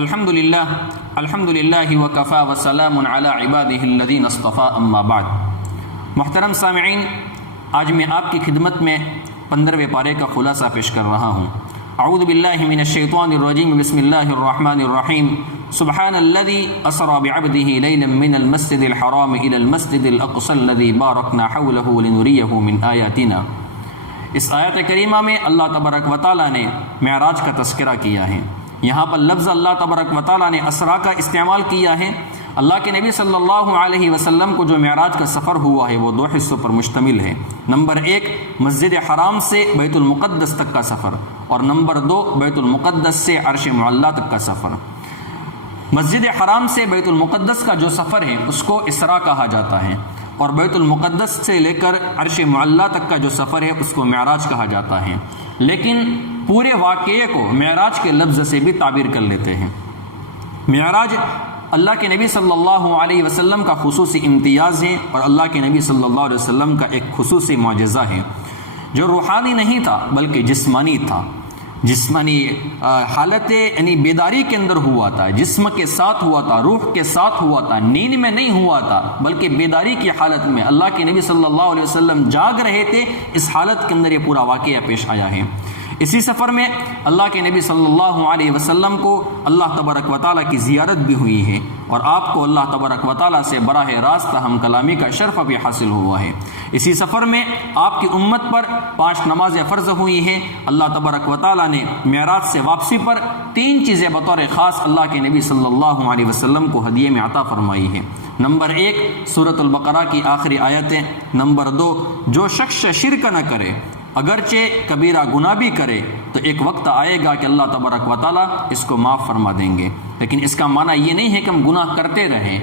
الحمدللہ وکفا وسلام علی عبادہ الذین اصطفیٰ اما بعد۔ محترم سامعین، آج میں آپ کی خدمت میں 15ویں پارے کا خلاصہ پیش کر رہا ہوں۔ اعوذ باللہ من الشیطان الرجیم، بسم اللہ الرحمن الرحیم۔ سبحان الذی اسری بعبدہ لیلا من المسجد الحرام الی المسجد الاقصی الذی بارکنا حولہ لنریہ من آیاتنا۔ اس آیت کریمہ میں اللہ تبارک و تعالیٰ نے معراج کا تذکرہ کیا ہے۔ یہاں پر لفظ اللہ تبارک و تعالیٰ نے اسرا کا استعمال کیا ہے۔ اللہ کے نبی صلی اللہ علیہ وسلم کو جو معراج کا سفر ہوا ہے وہ 2 حصوں پر مشتمل ہے۔ نمبر 1 مسجد حرام سے بیت المقدس تک کا سفر، اور نمبر 2 بیت المقدس سے عرش معلیٰ تک کا سفر۔ مسجد حرام سے بیت المقدس کا جو سفر ہے اس کو اسرا کہا جاتا ہے، اور بیت المقدس سے لے کر عرش معلیٰ تک کا جو سفر ہے اس کو معراج کہا جاتا ہے۔ لیکن پورے واقعے کو معراج کے لفظ سے بھی تعبیر کر لیتے ہیں۔ معراج اللہ کے نبی صلی اللہ علیہ وسلم کا خصوصی امتیاز ہے، اور اللہ کے نبی صلی اللہ علیہ وسلم کا ایک خصوصی معجزہ ہے جو روحانی نہیں تھا بلکہ جسمانی تھا۔ جسمانی حالت یعنی بیداری کے اندر ہوا تھا، جسم کے ساتھ ہوا تھا، روح کے ساتھ ہوا تھا، نیند میں نہیں ہوا تھا بلکہ بیداری کی حالت میں اللہ کے نبی صلی اللہ علیہ وسلم جاگ رہے تھے۔ اس حالت کے اندر یہ پورا واقعہ پیش آیا ہے۔ اسی سفر میں اللہ کے نبی صلی اللہ علیہ وسلم کو اللہ تبارک و تعالیٰ کی زیارت بھی ہوئی ہے، اور آپ کو اللہ تبارک و تعالیٰ سے براہ راست ہم کلامی کا شرف بھی حاصل ہوا ہے۔ اسی سفر میں آپ کی امت پر 5 نمازیں فرض ہوئی ہیں۔ اللہ تبارک و تعالیٰ نے معراج سے واپسی پر 3 چیزیں بطور خاص اللہ کے نبی صلی اللہ علیہ وسلم کو ہدیے میں عطا فرمائی ہیں۔ نمبر 1 سورۃ البقرہ کی آخری آیتیں۔ نمبر 2 جو شخص شرک نہ کرے، اگرچہ کبیرہ گناہ بھی کرے تو ایک وقت آئے گا کہ اللہ تبارک و تعالیٰ اس کو معاف فرما دیں گے۔ لیکن اس کا معنی یہ نہیں ہے کہ ہم گناہ کرتے رہیں۔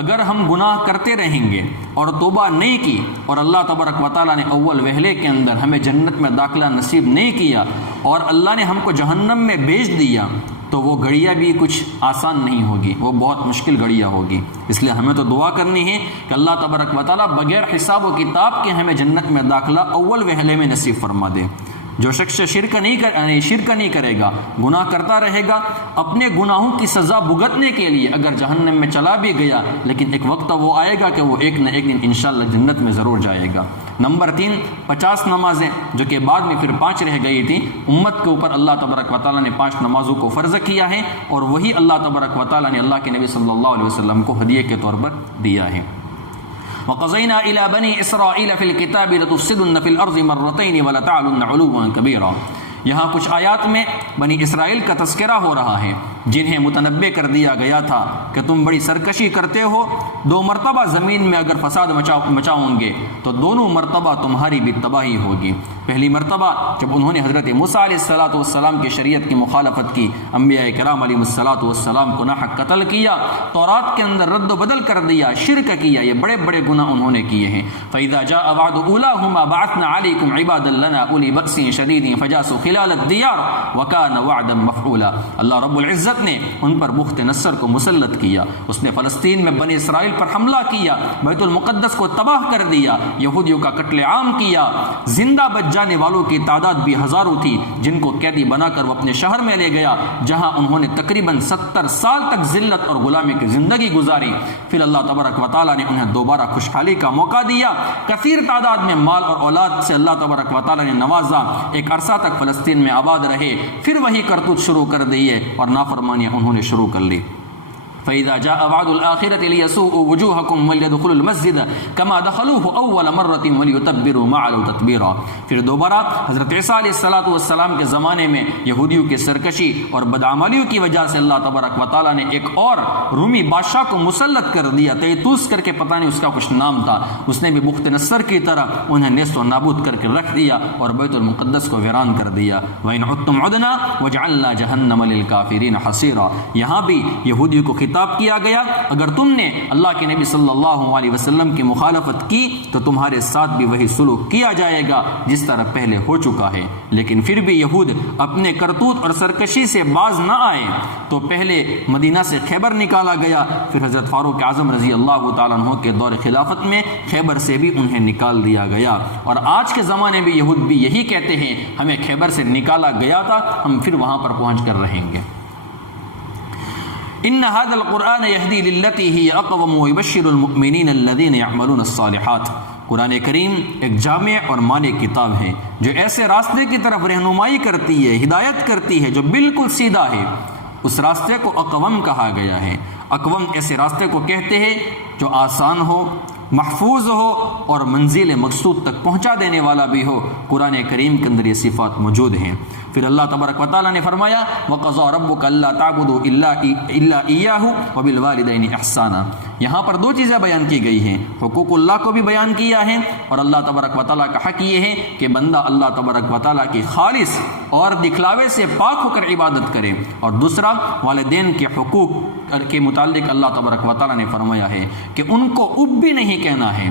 اگر ہم گناہ کرتے رہیں گے اور توبہ نہیں کی، اور اللہ تبارک و تعالیٰ نے اول وہلے کے اندر ہمیں جنت میں داخلہ نصیب نہیں کیا اور اللہ نے ہم کو جہنم میں بھیج دیا، تو وہ گھڑیاں بھی کچھ آسان نہیں ہوگی، وہ بہت مشکل گھڑیاں ہوگی۔ اس لیے ہمیں تو دعا کرنی ہے کہ اللہ تبارک و تعالیٰ بغیر حساب و کتاب کے ہمیں جنت میں داخلہ اول وہلے میں نصیب فرما دے۔ جو شخص شرک نہیں کرے گا، گناہ کرتا رہے گا، اپنے گناہوں کی سزا بھگتنے کے لیے اگر جہنم میں چلا بھی گیا، لیکن ایک وقت وہ آئے گا کہ وہ ایک نہ ایک دن انشاءاللہ جنت میں ضرور جائے گا۔ نمبر 3 50 نمازیں جو کہ بعد میں پھر 5 رہ گئی تھیں، امت کے اوپر اللہ تبارک و تعالیٰ نے 5 نمازوں کو فرض کیا ہے، اور وہی اللہ تبارک و تعالیٰ نے اللہ کے نبی صلی اللہ علیہ وسلم کو ہدیے کے طور پر دیا ہے۔ وَقَضَيْنَا إِلَى بَنِي إِسْرَائِيلَ فِي الْكِتَابِ لَتُفْسِدُنَّ فِي الْأَرْضِ مَرَّتَيْنِ وَلَتَعْلُنَّ عُلُوًّا كَبِيرًا۔ یہاں کچھ آیات میں بنی اسرائیل کا تذکرہ ہو رہا ہے، جنہیں متنبع کر دیا گیا تھا کہ تم بڑی سرکشی کرتے ہو، 2 مرتبہ زمین میں اگر فساد مچاؤں گے تو دونوں مرتبہ تمہاری بھی تباہی ہوگی۔ پہلی مرتبہ جب انہوں نے حضرت موسیٰ علیہ السلام کی شریعت کی مخالفت کی، انبیاء کرام علیہ السلام کو ناحق قتل کیا، تورات کے اندر رد و بدل کر دیا، شرک کیا، یہ بڑے بڑے گناہ انہوں نے کیے ہیں۔ فَإِذَا جَاءَ وَعْدُ أُولَاهُمَا بَعَثْنَا عَلَيْكُمْ عِبَادًا لَنَا أُولِي بَأْسٍ شَدِيدٍ فَجَاسُوا خِلَالَ الدِّيَارِ وَكَانَ وَعْدًا مَفْعُولًا۔ اللہ رب العزت نے ان پر بخت نصر کو مسلط کیا، اس نے فلسطین میں بنی اسرائیل پر حملہ کیا، بیت المقدس کو تباہ کر دیا، یہودیوں کا قتل عام کیا، زندہ بچ جانے والوں کی تعداد بھی ہزاروں تھی، جن کو قیدی بنا کر وہ اپنے شہر میں لے گیا، جہاں انہوں نے تقریباً 70 سال تک ذلت اور غلامی کی زندگی گزاری۔ پھر اللہ تبارک و تعالیٰ نے انہیں دوبارہ خوشحالی کا موقع دیا، کثیر تعداد میں مال اور اولاد سے اللہ تبارک و تعالیٰ نے نوازا، ایک عرصہ تک فلسطین میں آباد رہے، پھر وہی کرتوت شروع کر دیے اور نافرمانیاں انہوں نے شروع کر لی۔ فَإِذَا جَاءَ وَعْدُ الْآخِرَةِ لِيَسُوءُوا وُجُوهَكُمْ وَلْيَدْخُلُوا الْمَسْجِدَ كَمَا دَخَلُوهُ أَوَّلَ مَرَّةٍ وَلْيُتَبِّرُوا مَا عَلَوْا تَتْبِيرًا۔ پھر دوبارہ حضرت عیسیٰ علیہ السلام کے زمانے میں یہودیوں کی سرکشی اور بدعمالیوں کی وجہ سے اللہ تبارک و تعالیٰ نے ایک اور رومی بادشاہ کو مسلط کر دیا، تیتوس کر کے، پتہ نہیں اس کا کچھ نام تھا، اس نے بھی بخت نصر کی طرح انہیں نیست و نابود کر کے رکھ دیا اور بیت المقدس کو ویران کر دیا۔ وَإِنْ عُدْتُمْ عُدْنَا وَجَعَلْنَا جَهَنَّمَ لِلْكَافِرِينَ حَصِيرًا۔ یہاں بھی یہودیوں کو خطاب کیا گیا، اگر تم نے اللہ کے نبی صلی اللہ علیہ وسلم کی مخالفت کی تو تمہارے ساتھ بھی وہی سلوک کیا جائے گا جس طرح پہلے ہو چکا ہے۔ لیکن پھر بھی یہود اپنے کرتوت اور سرکشی سے باز نہ آئے تو پہلے مدینہ سے خیبر نکالا گیا، پھر حضرت فاروق اعظم رضی اللہ تعالیٰ عنہ کے دور خلافت میں خیبر سے بھی انہیں نکال دیا گیا، اور آج کے زمانے میں یہود بھی یہی کہتے ہیں ہمیں خیبر سے نکالا گیا تھا، ہم پھر وہاں پر پہنچ کر رہیں گے۔ ان هذا القرآن يهدي للتي هي اقوم ويبشر المؤمنین الذین يعملون الصالحات۔ قرآن کریم ایک جامع اور مانع کتاب ہے جو ایسے راستے کی طرف رہنمائی کرتی ہے، ہدایت کرتی ہے جو بالکل سیدھا ہے۔ اس راستے کو اقوم کہا گیا ہے۔ اقوم ایسے راستے کو کہتے ہیں جو آسان ہو، محفوظ ہو اور منزل مقصود تک پہنچا دینے والا بھی ہو۔ قرآن کریم کے اندر یہ صفات موجود ہیں۔ پھر اللہ تبارک و تعالیٰ نے فرمایا وَقَضَىٰ رَبُّكَ أَلَّا تَعْبُدُوا إِلَّا إِيَّاهُ وَبِالْوَالِدَيْنِ إِحْسَانًا۔ یہاں پر دو چیزیں بیان کی گئی ہیں، حقوق اللہ کو بھی بیان کیا ہے، اور اللہ تبارک و تعالیٰ کا حق یہ ہے کہ بندہ اللہ تبارک و تعالیٰ کی خالص اور دکھلاوے سے پاک ہو کر عبادت کرے۔ اور دوسرا والدین کے حقوق کے متعلق اللہ تبارک و تعالیٰ نے فرمایا ہے کہ ان کو اب بھی نہیں کہنا ہے۔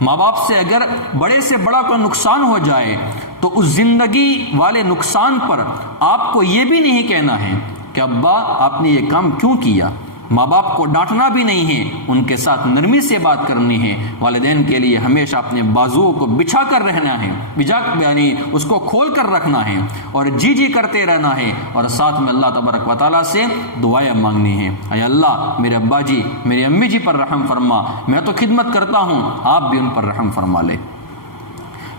ماں باپ سے اگر بڑے سے بڑا کوئی نقصان ہو جائے تو اس زندگی والے نقصان پر آپ کو یہ بھی نہیں کہنا ہے کہ ابا آپ نے یہ کام کیوں کیا۔ ماں باپ کو ڈانٹنا بھی نہیں ہے، ان کے ساتھ نرمی سے بات کرنی ہے۔ والدین کے لیے ہمیشہ اپنے بازوؤں کو بچھا کر رہنا ہے، یعنی اس کو کھول کر رکھنا ہے اور جی کرتے رہنا ہے، اور ساتھ میں اللہ تبارک و تعالیٰ سے دعائیں مانگنی ہے۔ اے اللہ میرے ابا جی میری امی جی پر رحم فرما، میں تو خدمت کرتا ہوں، آپ بھی ان پر رحم فرما لے۔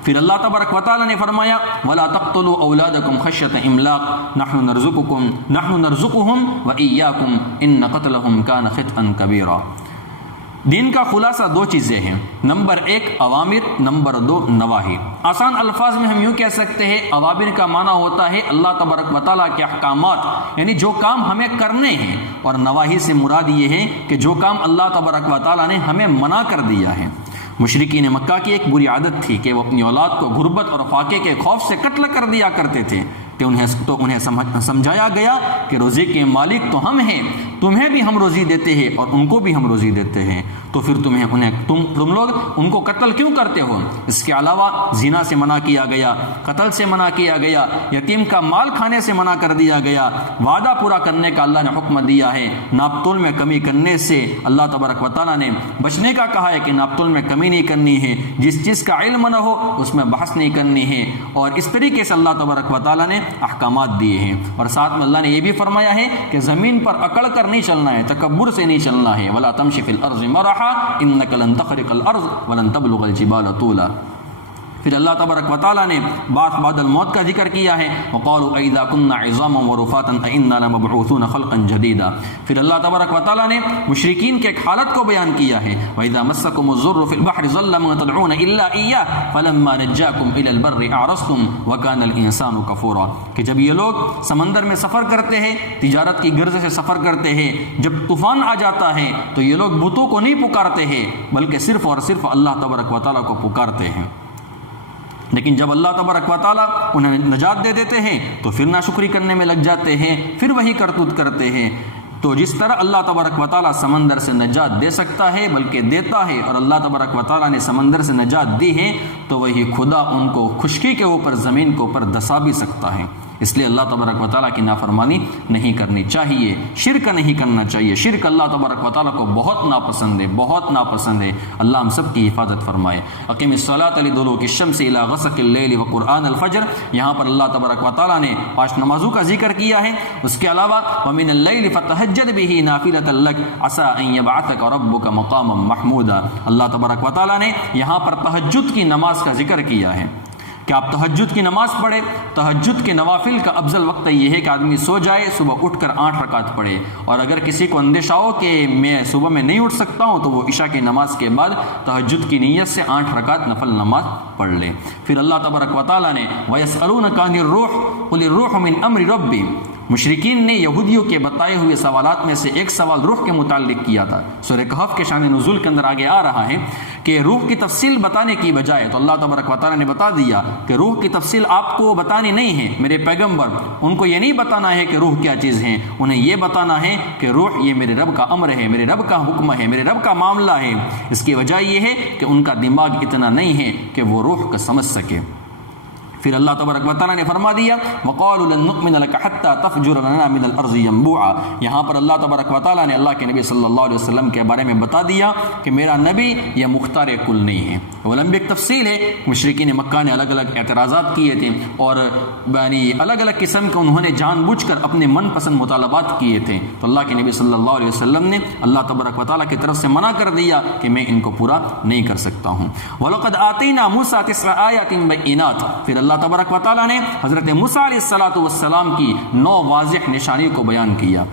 پھر اللہ تبارک و تعالیٰ نے فرمایا وَلَا تَقْتُلُوا أَوْلَادَكُمْ خَشْيَةَ إِمْلَاقٍ نَحْنُ نَرْزُقُهُمْ وَإِيَّاكُمْ إِنَّ قَتْلَهُمْ كَانَ خِطْئًا كَبِيرًا۔ دین کا خلاصہ دو چیزیں ہیں، نمبر ایک اوامر، نمبر دو نواہی۔ آسان الفاظ میں ہم یوں کہہ سکتے ہیں اوامر کا معنی ہوتا ہے اللہ تبارک و تعالیٰ کے احکامات، یعنی جو کام ہمیں کرنے ہیں، اور نواہی سے مراد یہ ہے کہ جو کام اللہ تبارک و تعالیٰ نے ہمیں منع کر دیا ہے۔ مشرکین مکہ کی ایک بری عادت تھی کہ وہ اپنی اولاد کو غربت اور فاقے کے خوف سے قتل کر دیا کرتے تھے، کہ انہیں سمجھایا گیا کہ روزی کے مالک تو ہم ہیں، تمہیں بھی ہم روزی دیتے ہیں اور ان کو بھی ہم روزی دیتے ہیں، تو پھر تم لوگ ان کو قتل کیوں کرتے ہو؟ اس کے علاوہ زنا سے منع کیا گیا، قتل سے منع کیا گیا، یتیم کا مال کھانے سے منع کر دیا گیا، وعدہ پورا کرنے کا اللہ نے حکم دیا ہے، ناپ تول میں کمی کرنے سے اللہ تبارک و تعالیٰ نے بچنے کا کہا ہے کہ ناپ تول میں کمی نہیں کرنی ہے، جس چیز کا علم نہ ہو اس میں بحث نہیں کرنی ہے، اور اس طریقے سے اللہ تبارک و تعالیٰ نے احکامات دیے ہیں۔ اور ساتھ میں اللہ نے یہ بھی فرمایا ہے کہ زمین پر اکڑ کر نہیں چلنا ہے، تکبر سے نہیں چلنا ہے، وَلَا تَمْشِ فِي الْأَرْضِ مَرَحًا إِنَّكَ لَن تَخْرِقَ الْأَرْضَ وَلَن تَبْلُغَ الْجِبَالَ طُولًا۔ پھر اللہ تبارک و تعالیٰ نے بعث بعد الموت کا ذکر کیا ہے، وَقَالُوا أَإِذَا كُنَّا عِظَامًا وَرُفَاتًا أَإِنَّا لَمَبْعُوثُونَ خَلْقًا جَدِيدًا۔ پھر اللہ تبارک و تعالیٰ نے مشرکین کے ایک حالت کو بیان کیا ہے، وَإِذَا مَسَّكُمُ الضُّرُّ فِي الْبَحْرِ ضَلَّ مَن تَدْعُونَ إِلَّا إِيَّاهُ فَلَمَّا نَجَّاكُمْ إِلَى الْبَرِّ أَعْرَضْتُمْ وَكَانَ الْإِنسَانُ كَفُورًا۔ کہ جب یہ لوگ سمندر میں سفر کرتے ہیں، تجارت کی غرض سے سفر کرتے ہیں، جب طوفان آ جاتا ہے تو یہ لوگ بتوں کو نہیں پکارتے ہیں بلکہ صرف اور صرف اللہ تبارک و تعالیٰ کو پکارتے ہیں، لیکن جب اللہ تبارک و تعالیٰ انہیں نجات دے دیتے ہیں تو پھر ناشکری کرنے میں لگ جاتے ہیں، پھر وہی کرتوت کرتے ہیں۔ تو جس طرح اللہ تبارک و تعالیٰ سمندر سے نجات دے سکتا ہے بلکہ دیتا ہے، اور اللہ تبارک و تعالیٰ نے سمندر سے نجات دی ہے، تو وہی خدا ان کو خشکی کے اوپر زمین کے اوپر دسا بھی سکتا ہے۔ اس لیے اللہ تبارک و تعالیٰ کی نافرمانی نہیں کرنی چاہیے، شرک نہیں کرنا چاہیے۔ شرک اللہ تبارک و تعالیٰ کو بہت ناپسند ہے، بہت ناپسند ہے۔ اللہ ہم سب کی حفاظت فرمائے۔ اقیم الصلاۃ لدلوک الشمس الی غسق اللیل وقرآن الفجر، یہاں پر اللہ تبارک و تعالیٰ نے 5 نمازوں کا ذکر کیا ہے۔ اس کے علاوہ ومن اللیل فتہجد بہ نافلۃ لک عسى ان یبعثک ربک مقاما محمودا، اللہ تبارک و تعالیٰ نے یہاں پر تہجد کی نماز کا ذکر کیا ہے کہ آپ تہجد کی نماز پڑھیں۔ تہجد کے نوافل کا افضل وقت یہ ہے کہ آدمی سو جائے، صبح اٹھ کر 8 رکعت پڑھے، اور اگر کسی کو اندیشہ ہو کہ میں صبح میں نہیں اٹھ سکتا ہوں تو وہ عشاء کی نماز کے بعد تہجد کی نیت سے 8 رکعت نفل نماز پڑھ لے۔ پھر اللہ تبارک و تعالیٰ نے وَيَسْأَلُونَكَ عَنِ الرُّوحِ قُلِ الرُّوحُ مِنْ أَمْرِ رَبِّي، مشرکین نے یہودیوں کے بتائے ہوئے سوالات میں سے ایک سوال روح کے متعلق کیا تھا۔ سورہ کہف کے شان نزول کے اندر آگے آ رہا ہے کہ روح کی تفصیل بتانے کی بجائے تو اللہ تبارک و تعالیٰ نے بتا دیا کہ روح کی تفصیل آپ کو بتانی نہیں ہے، میرے پیغمبر ان کو یہ نہیں بتانا ہے کہ روح کیا چیز ہے، انہیں یہ بتانا ہے کہ روح یہ میرے رب کا امر ہے، میرے رب کا حکم ہے، میرے رب کا معاملہ ہے۔ اس کی وجہ یہ ہے کہ ان کا دماغ اتنا نہیں ہے کہ وہ روح کو سمجھ سکے۔ پھر اللہ تبارک و تعالیٰ نے فرما دیا وَقَالُوا لَن نُؤْمِنَ لَكَ حَتَّى تَفْجُرَ لَنَا مِنَ الْأَرْضِ يَنبُوعًا. یہاں پر اللہ تبارک و تعالیٰ نے اللہ کے نبی صلی اللہ علیہ وسلم کے بارے میں بتا دیا کہ میرا نبی یہ مختار کل نہیں ہے. ولمبی ایک تفصیل ہے، مشرکین مکہ نے الگ الگ اعتراضات کیے تھے اور یعنی الگ الگ قسم کے انہوں نے جان بوجھ کر اپنے من پسند مطالبات کیے تھے، تو اللہ کے نبی صلی اللہ علیہ وسلم نے اللہ تبارک و تعالیٰ کی طرف سے منع کر دیا کہ میں ان کو پورا نہیں کر سکتا ہوں. وَلَقَدْ آتَيْنَا مُوسَىٰ 9 آيَاتٍ بَيِّنَاتٍ. پھر اللہ تبارک و تعالیٰ نے حضرت موسیٰ علیہ السلام کی 9 واضح نشانیوں کو بیان کیا.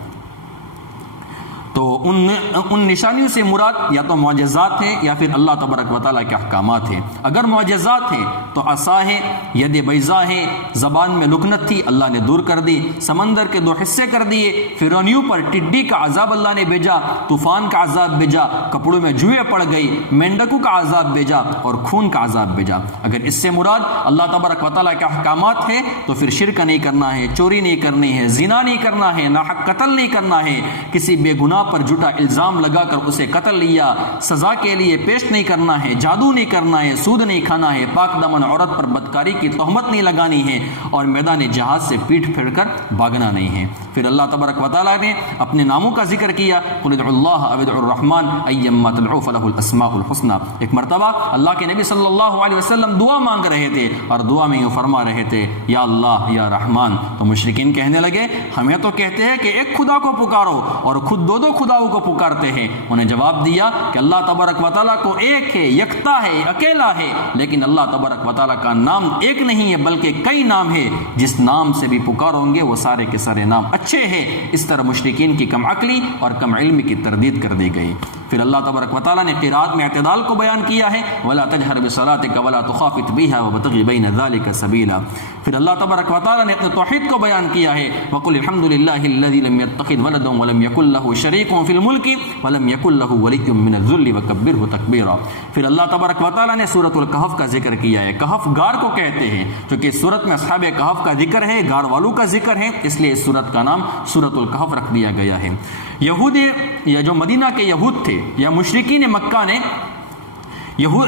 تو ان نشانیوں سے مراد یا تو معجزات ہیں یا پھر اللہ تبارک و تعالیٰ کے احکامات ہیں. اگر معجزات ہیں تو عصا ہے، ید بیضا ہے، زبان میں لکنت تھی اللہ نے دور کر دی، سمندر کے 2 حصے کر دیے، فرعونیوں پر ٹڈی کا عذاب اللہ نے بھیجا، طوفان کا عذاب بھیجا، کپڑوں میں جوئیں پڑ گئی، مینڈکوں کا عذاب بھیجا اور خون کا عذاب بھیجا. اگر اس سے مراد اللہ تبارک و تعالیٰ کے احکامات ہیں تو پھر شرک نہیں کرنا ہے، چوری نہیں کرنی ہے، زنا نہیں کرنا ہے، ناحق قتل نہیں کرنا ہے، کسی بے گناہ پر جھوٹا الزام لگا کر اسے قتل لیا سزا کے لیے پیش نہیں کرنا ہے، جادو نہیں کرنا ہے، سود نہیں کھانا ہے، پاک دامن عورت پر بدکاری کی تہمت نہیں لگانی ہے اور میدان جہاد سے پیٹ پھیر کر بھاگنا نہیں ہے. پھر اللہ تبارک و تعالیٰ نے اپنے ناموں کا ذکر کیا قل ادعوا اللہ او ادعوا الرحمن ایما تدعوا فلہ الاسماء الحسنى. ایک مرتبہ اللہ کے نبی صلی اللہ علیہ وسلم دعا مانگ رہے تھے اور دعا میں یوں فرما رہے تھے یا اللہ یا رحمان. تو مشرکین کہنے لگے ہمیں تو کہتے ہیں کہ ایک خدا کو پکارو اور خود 2 خداؤں کو پکارتے ہیں. انہیں جواب دیا کہ اللہ تبارک و تعالیٰ کو ایک ہے، یکتا ہے، اکیلا ہے، لیکن اللہ تبارک و تعالیٰ کا نام ایک نہیں ہے بلکہ کئی نام ہے، جس نام سے بھی پکارو گے وہ سارے کے سارے نام اچھے ہیں. اس طرح مشرکین کی کم عقلی اور کم علمی کی تردید کر دی گئی. پھر اللہ تبارک و تعالیٰ نے قرات میں اعتدال کو بیان کیا ہے ولا تجہر بصلاتک ولا تخافت بها وابتغ بین ذلک سبیلا. پھر اللہ تبارک و تعالیٰ نے اپنے توحید کو بیان کیا ہے وقل الحمد للہ الذی لم يتخذ ولدا ولم يكن له شریک فی الملک ولم يكن له ولی من الذل وکبرہ تکبیرا. پھر اللہ تبارک و تعالیٰ نے سورۃ الکہف کا ذکر کیا ہے. کہف غار کو کہتے ہیں چونکہ اس سورت میں اصحاب کہف کا ذکر ہے، غار والوں کا ذکر ہے، اس لیے اس سورت کا نام سورۃ الکہف رکھ دیا گیا ہے. یہودی یا جو مدینہ کے یہود تھے یا مشرکین مکہ نے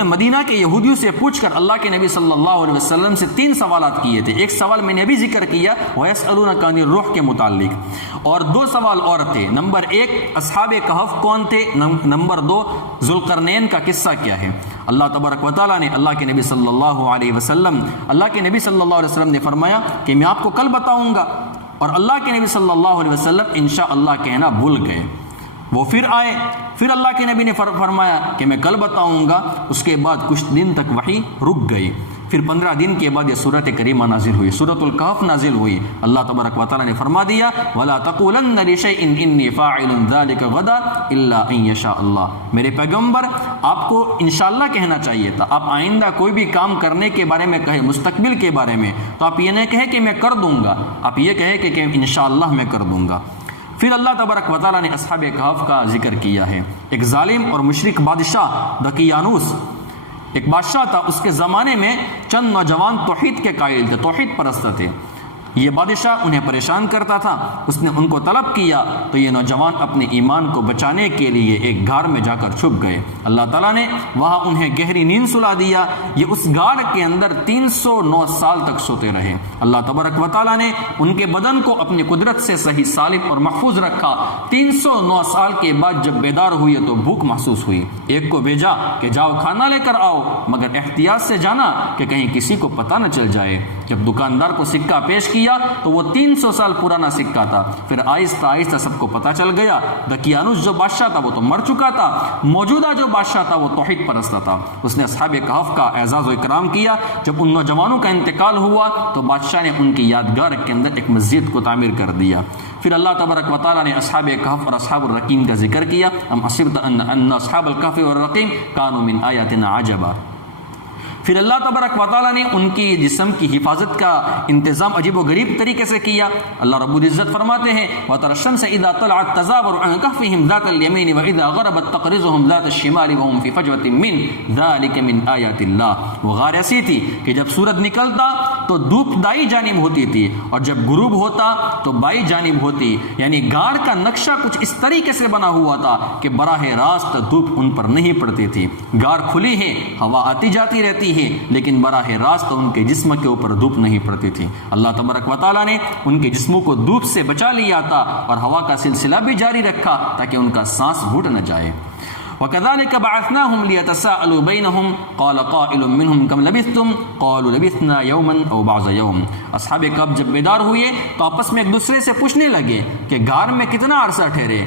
مدینہ کے یہودیوں سے پوچھ کر اللہ کے نبی صلی اللہ علیہ وسلم سے 3 سوالات کیے تھے. ایک سوال میں نے ابھی ذکر کیا وَيَسْأَلُونَكَ عَنِ الرُّوحِ کے متعلق، اور 2 سوال اور تھے. نمبر 1 اصحاب کہف کون تھے، نمبر 2 ذوالقرنین کا قصہ کیا ہے. اللہ تبارک و تعالیٰ نے اللہ کے نبی صلی اللہ علیہ وسلم نے فرمایا کہ میں آپ کو کل بتاؤں گا، اور اللہ کے نبی صلی اللہ علیہ وسلم انشاءاللہ کہنا بھول گئے. وہ پھر آئے، پھر اللہ کے نبی نے فرمایا کہ میں کل بتاؤں گا. اس کے بعد کچھ دن تک وحی رک گئی. پھر 15 دن کے بعد یہ سورۃ کریمہ نازل ہوئی، سورۃ الکہف نازل ہوئی. اللہ تبارک و تعالیٰ نے فرما دیا وَلَا تَقُولَنَّ لِشَيْءٍ إِنِّي فَاعِلٌ ذَلِكَ غَدًا إِلَّا أَن يَشَاءَ اللَّهُ. میرے پیغمبر آپ کو انشاءاللہ کہنا چاہیے تھا. آپ آئندہ کوئی بھی کام کرنے کے بارے میں کہیں، مستقبل کے بارے میں، تو آپ یہ نہیں کہیں کہ میں کر دوں گا، آپ یہ کہیں کہ انشاءاللہ میں کر دوں گا. پھر اللہ تبارک و تعالیٰ نے اصحاب کہف کا ذکر کیا ہے. ایک ظالم اور مشرک بادشاہ دقیانوس ایک بادشاہ تھا. اس کے زمانے میں چند نوجوان توحید کے قائل تھے، توحید پرست تھے. یہ بادشاہ انہیں پریشان کرتا تھا. اس نے ان کو طلب کیا تو یہ نوجوان اپنے ایمان کو بچانے کے لیے ایک غار میں جا کر چھپ گئے. اللہ تعالیٰ نے وہاں انہیں گہری نیند سلا دیا. یہ اس غار کے اندر 309 سال تک سوتے رہے. اللہ تبارک و تعالیٰ نے ان کے بدن کو اپنی قدرت سے صحیح سالم اور محفوظ رکھا. 309 سال کے بعد جب بیدار ہوئے تو بھوک محسوس ہوئی. ایک کو بھیجا کہ جاؤ کھانا لے کر آؤ، مگر احتیاط سے جانا کہ کہیں کسی کو پتہ نہ چل جائے. جب دکاندار کو سکہ پیش کیا تو وہ 300 سال پرانا سکہ تھا. پھر آہستہ آہستہ سب کو پتہ چل گیا. دقیانوس جو بادشاہ تھا وہ تو مر چکا تھا، موجودہ جو بادشاہ تھا وہ توحید پرست تھا. اس نے اصحاب کہف کا اعزاز و اکرام کیا. جب ان نوجوانوں کا انتقال ہوا تو بادشاہ نے ان کی یادگار کے اندر ایک مسجد کو تعمیر کر دیا. پھر اللہ تبارک و تعالیٰ نے اصحاب کہف اور اصحاب الرقیم کا ذکر کیا. ام حسبت ان اصحاب الکہف والرقیم کانوا من آیاتنا عجبا. پھر اللہ تبارک و تعالیٰ نے ان کی جسم کی حفاظت کا انتظام عجیب و غریب طریقے سے کیا. اللہ رب العزت فرماتے ہیں وَتَرَى الشَّمْسَ إِذَا طَلَعَتْ تَزَاوَرُ عَنْ كَهْفِهِمْ ذَاتَ الْيَمِينِ وَإِذَا غَرَبَتْ تَقْرِضُهُمْ ذَاتَ الشِّمَالِ وَهُمْ فِي فَجْوَةٍ مِّنْ ذَلِكَ مِنْ آيَاتِ اللَّهِ. وہ غار ایسی تھی کہ جب سورج نکلتا تو دھوپ دائیں جانب ہوتی تھی اور جب غروب ہوتا تو بائیں جانب ہوتی، یعنی غار کا نقشہ کچھ اس طریقے سے بنا ہوا تھا کہ براہ راست دھوپ ان پر نہیں پڑتی تھی۔ غار کھلی ہے، ہوا آتی جاتی رہتی ہے، لیکن براہ راست ان کے جسم کے اوپر دھوپ نہیں پڑتی تھی۔ اللہ تبارک و تعالیٰ نے ان کے جسموں کو دھوپ سے بچا لیا تھا اور ہوا کا سلسلہ بھی جاری رکھا تاکہ ان کا سانس گھٹ نہ جائے۔ وَكَذَلِكَ بَعَثْنَاهُمْ لِيَتَسَاءَلُوا بَيْنَهُمْ قَالَ قَائِلٌ مِّنْهُمْ كَمْ لَبِثْتُمْ قَالُوا لَبِثْنَا يَوْمًا أَوْ بَعْضَ يَوْمٍ۔ اصحاب کہف جب بیدار ہوئے تو آپس میں ایک دوسرے سے پوچھنے لگے کہ غار میں کتنا عرصہ ٹھہرے،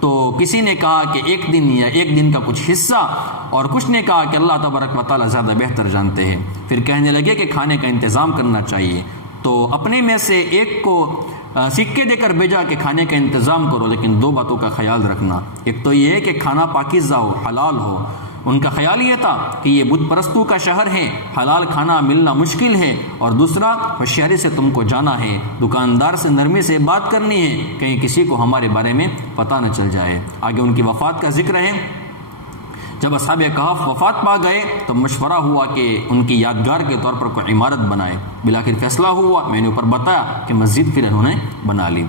تو کسی نے کہا کہ ایک دن یا ایک دن کا کچھ حصہ، اور کچھ نے کہا کہ اللہ تبارک و تعالیٰ زیادہ بہتر جانتے ہیں۔ پھر کہنے لگے کہ کھانے کا انتظام کرنا چاہیے، تو اپنے میں سے ایک کو سکے دے کر بھیجا کہ کھانے کا انتظام کرو، لیکن دو باتوں کا خیال رکھنا۔ ایک تو یہ ہے کہ کھانا پاکیزہ ہو، حلال ہو۔ ان کا خیال یہ تھا کہ یہ بت پرستوں کا شہر ہے، حلال کھانا ملنا مشکل ہے، اور دوسرا ہوشیاری سے تم کو جانا ہے، دکاندار سے نرمی سے بات کرنی ہے، کہیں کسی کو ہمارے بارے میں پتہ نہ چل جائے۔ آگے ان کی وفات کا ذکر ہے۔ جب اصحاب کہف وفات پا گئے تو مشورہ ہوا کہ ان کی یادگار کے طور پر کوئی عمارت بنائے۔ بالآخر فیصلہ ہوا، میں نے اوپر بتایا کہ مسجد پھر انہوں نے بنا لی۔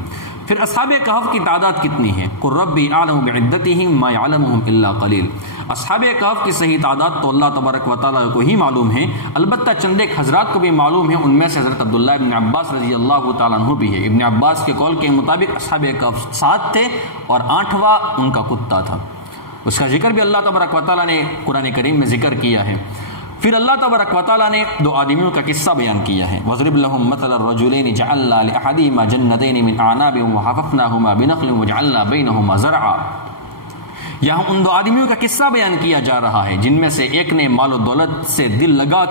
پھر اصحاب کہف کی تعداد کتنی ہے؟ قل ربی اعلم بعدتہم ما یعلمہم الا قلیل۔ اصحاب کہف کی صحیح تعداد تو اللہ تبارک و تعالیٰ کو ہی معلوم ہے، البتہ چند ایک حضرات کو بھی معلوم ہے۔ ان میں سے حضرت عبداللہ ابن عباس رضی اللہ تعالیٰ عنہ بھی ہے۔ ابن عباس کے قول کے مطابق اصحاب کہف 7 تھے اور 8واں ان کا کتا تھا۔ اس کا ذکر بھی اللہ تبارک و تعالیٰ نے قرآن کریم میں ذکر کیا ہے۔ پھر اللہ تبارک و تعالیٰ نے 2 آدمیوں کا قصہ بیان کیا ہے۔ وَضْرِبْ لَهُم مَثَلَ الرَّجُلَيْنِ جَعَلْنَا لِأَحَدِهِمَا جَنَّتَيْنِ مِنْ أَعْنَابٍ وَحَفَفْنَاهُمَا بِنَخْلٍ وَجَعَلْنَا بَيْنَهُمَا زَرْعًا۔ یہاں ان 2 آدمیوں کا قصہ بیان کیا جا رہا ہے جن میں سے ایک نے مال و دولت سے دل لگا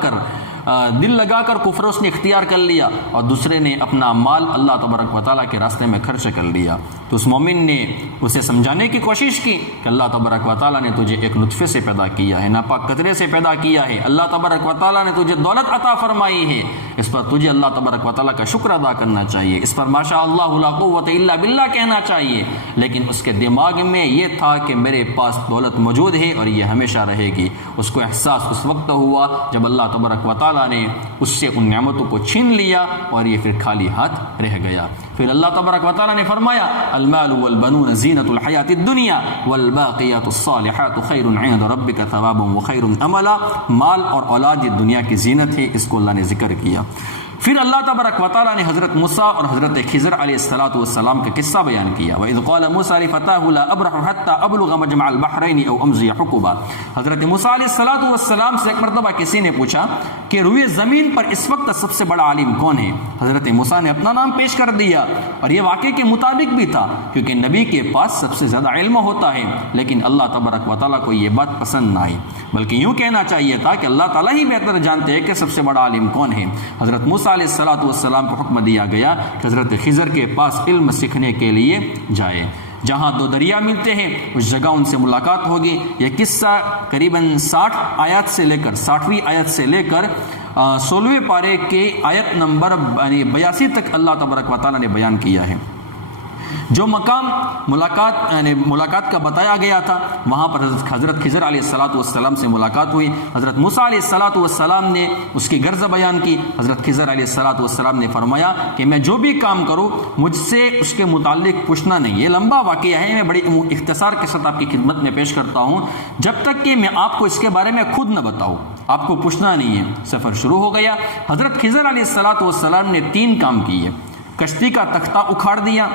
کر کفر اس نے اختیار کر لیا، اور دوسرے نے اپنا مال اللہ تبارک و تعالیٰ کے راستے میں خرچ کر لیا۔ تو اس مومن نے اسے سمجھانے کی کوشش کی کہ اللہ تبارک و تعالیٰ نے تجھے ایک نطفے سے پیدا کیا ہے، ناپاک قطرے سے پیدا کیا ہے، اللہ تبارک و تعالیٰ نے تجھے دولت عطا فرمائی ہے، اس پر تجھے اللہ تبارک و تعالیٰ کا شکر ادا کرنا چاہیے، اس پر ماشاء اللہ لا قوت الا باللہ کہنا چاہیے۔ لیکن اس کے دماغ میں یہ تھا کہ میرے پاس دولت موجود ہے اور یہ ہمیشہ رہے گی۔ اس کو احساس اس وقت ہوا جب اللہ تبارک و تعالیٰ نے اس سے ان نعمتوں کو چھین لیا اور یہ پھر خالی ہاتھ رہ گیا۔ پھر اللہ تبارک و تعالیٰ نے فرمایا المال والبنون زینۃ الحیات الدنیا والباقیات الصالحات خیر عند ربک ثوابا وخیر املا۔ مال اور اولاد یہ دنیا کی زینت ہے، اس کو اللہ نے ذکر کیا۔ پھر اللہ تبارک و تعالیٰ نے حضرت موسیٰ اور حضرت خضر علیہ السلام کا قصہ بیان کیا۔ وَإِذْ قَالَ مُوسَىٰ لِفَتَاهُ لَا أَبْرَحُ حَتَّىٰ أَبْلُغَ مَجْمَعَ الْبَحْرَيْنِ أَوْ أَمْضِيَ حُقُبًا۔ حضرت موسیٰ علیہ السلام سے ایک مرتبہ کسی نے پوچھا کہ روئے زمین پر اس وقت سب سے بڑا عالم کون ہے؟ حضرت موسیٰ نے اپنا نام پیش کر دیا، اور یہ واقعے کے مطابق بھی تھا کیونکہ نبی کے پاس سب سے زیادہ علم ہوتا ہے، لیکن اللہ تبارک و تعالیٰ کو یہ بات پسند نہ آئی، بلکہ یوں کہنا چاہیے تھا کہ اللہ تعالیٰ ہی بہتر جانتے ہیں کہ سب سے بڑا عالم کون ہے۔ حضرت موسیٰ علیہ السلام کو حکم دیا گیا کہ حضرت خضر کے پاس علم سیکھنے کے لیے جائے۔ جہاں 2 دریا ملتے ہیں اس جگہ ان سے ملاقات ہوگی۔ یہ قصہ قریباً 60 آیات سے لے کر 60ویں آیت سے لے کر 16ویں پارے کے آیت نمبر 82 تک اللہ تبارک و تعالیٰ نے بیان کیا ہے۔ جو مقام ملاقات کا بتایا گیا تھا وہاں پر حضرت خضر علیہ السلام سے ملاقات ہوئی۔ حضرت موسیٰ علیہ السلام نے اس کی غرض بیان کی۔ حضرت خضر علیہ السلام نے فرمایا کہ میں جو بھی کام کروں مجھ سے اس کے متعلق پوچھنا نہیں۔ یہ لمبا واقعہ ہے، میں بڑی اختصار کے ساتھ آپ کی خدمت میں پیش کرتا ہوں، جب تک کہ میں آپ کو اس کے بارے میں خود نہ بتاؤں، آپ کو پوچھنا نہیں ہے۔ سفر شروع ہو گیا۔ حضرت خضر علیہ السلام نے 3 کام کیے۔ کشتی کا تختہ اکھاڑ دیا،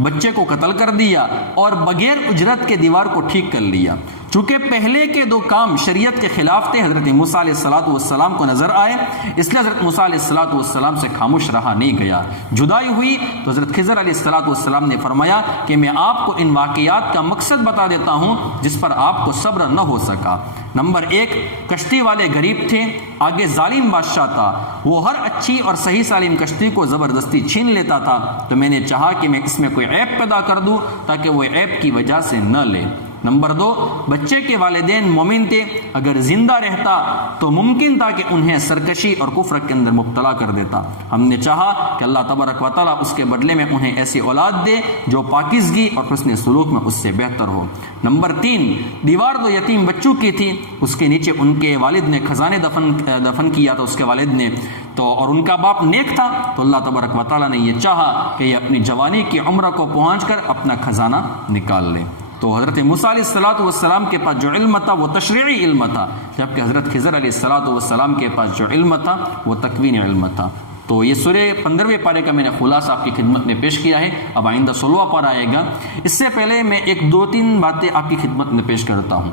بچے کو قتل کر دیا، اور بغیر اجرت کے دیوار کو ٹھیک کر لیا۔ چونکہ پہلے کے 2 کام شریعت کے خلاف تھے، حضرت موسیٰ علیہ السلام کو نظر آئے، اس لیے حضرت موسیٰ علیہ السلام سے خاموش رہا نہیں گیا۔ جدائی ہوئی تو حضرت خضر علیہ السلام نے فرمایا کہ میں آپ کو ان واقعات کا مقصد بتا دیتا ہوں جس پر آپ کو صبر نہ ہو سکا۔ نمبر 1، کشتی والے غریب تھے، آگے ظالم بادشاہ تھا، وہ ہر اچھی اور صحیح سالم کشتی کو زبردستی چھین لیتا تھا، تو میں نے چاہا کہ میں اس میں کوئی عیب پیدا کر دوں تاکہ وہ عیب کی وجہ سے نہ لے۔ نمبر 2، بچے کے والدین مومن تھے، اگر زندہ رہتا تو ممکن تھا کہ انہیں سرکشی اور کفر کے اندر مبتلا کر دیتا، ہم نے چاہا کہ اللہ تبارک و تعالیٰ اس کے بدلے میں انہیں ایسی اولاد دے جو پاکیزگی اور حسن سلوک میں اس سے بہتر ہو۔ نمبر 3، دیوار 2 یتیم بچوں کی تھی، اس کے نیچے ان کے والد نے خزانے دفن کیا تھا اس کے والد نے، تو اور ان کا باپ نیک تھا، تو اللہ تبارک و تعالیٰ نے یہ چاہا کہ یہ اپنی جوانی کی عمر کو پہنچ کر اپنا خزانہ نکال لے۔ تو حضرت موسیٰ علیہ السلام کے پاس جو علم تھا وہ تشریعی علم تھا، جبکہ حضرت خضر علیہ السلام کے پاس جو علم تھا وہ تکوینی علم تھا۔ تو یہ سورہ 15ویں پارے کا میں نے خلاصہ آپ کی خدمت میں پیش کیا ہے، اب آئندہ 16واں پارہ آئے گا۔ اس سے پہلے میں 2-3 باتیں آپ کی خدمت میں پیش کرتا ہوں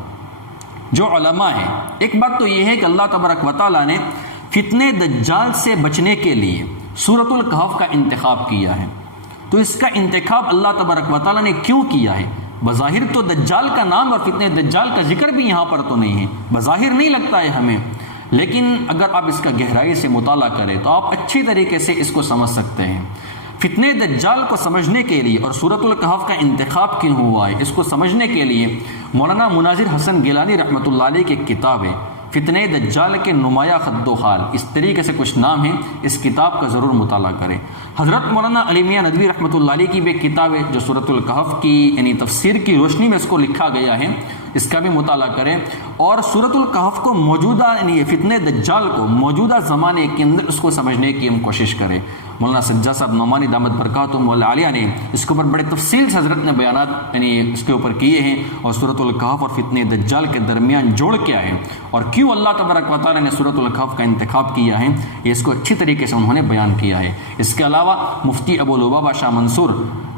جو علماء ہیں۔ ایک بات تو یہ ہے کہ اللہ تبارک و تعالیٰ نے فتنہ دجال سے بچنے کے لیے سورۃ الکہف کا انتخاب کیا ہے۔ تو اس کا انتخاب اللہ تبارک و تعالیٰ نے کیوں کیا ہے؟ بظاہر تو دجال کا نام اور فتنہ دجال کا ذکر بھی یہاں پر تو نہیں ہے، بظاہر نہیں لگتا ہے ہمیں، لیکن اگر آپ اس کا گہرائی سے مطالعہ کریں تو آپ اچھی طریقے سے اس کو سمجھ سکتے ہیں۔ فتنہ دجال کو سمجھنے کے لیے اور سورۃ الکہف کا انتخاب کیوں ہوا ہے، اس کو سمجھنے کے لیے مولانا مناظر حسن گیلانی رحمۃ اللہ علیہ کی کتاب ہے فتنہ دجال کے نمایاں خد و خال، اس طریقے سے کچھ نام ہیں، اس کتاب کا ضرور مطالعہ کریں۔ حضرت مولانا علی میاں ندوی رحمۃ اللہ علیہ کی بھی ایک کتاب ہے جو سورۃ الکہف کی یعنی تفسیر کی روشنی میں اس کو لکھا گیا ہے، اس کا بھی مطالعہ کریں۔ اور سورۃ الکہف کو موجودہ یعنی فتنہ دجال کو موجودہ زمانے کے اندر اس کو سمجھنے کی ہم کوشش کریں۔ مولانا سجاد صاحب نعمانی دامت برکاتہم العالیہ نے اس کے اوپر بڑے تفصیل سے حضرت نے بیانات یعنی اس کے اوپر کیے ہیں، اور سورۃ الکہف اور فتنہ دجال کے درمیان جوڑ کیا ہے اور کیوں اللہ تبارک و تعالیٰ نے سورۃ الکہف کا انتخاب کیا ہے، یہ اس کو اچھی طریقے سے انہوں نے بیان کیا ہے۔ اس کے علاوہ مفتی ابو لبابہ شاہ منصور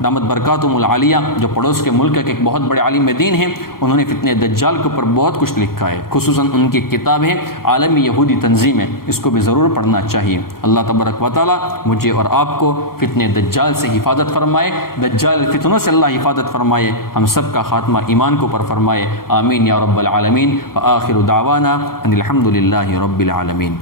دامت برکاتہم العالیہ جو پڑوس کے ملک کے ایک بہت بڑے عالم دین ہیں، انہوں نے فتنہ دجال کے اوپر بہت کچھ لکھا ہے، خصوصاً ان کی کتاب ہے عالمی یہودی تنظیم ہے، اس کو بھی ضرور پڑھنا چاہیے۔ اللہ تبارک و تعالیٰ مجھے اور آپ کو فتنہ دجال سے حفاظت فرمائے، دجال فتنوں سے اللہ حفاظت فرمائے، ہم سب کا خاتمہ ایمان کو پر فرمائے، آمین یا رب العالمین۔ وآخر دعوانا ان الحمد للہ رب العالمین۔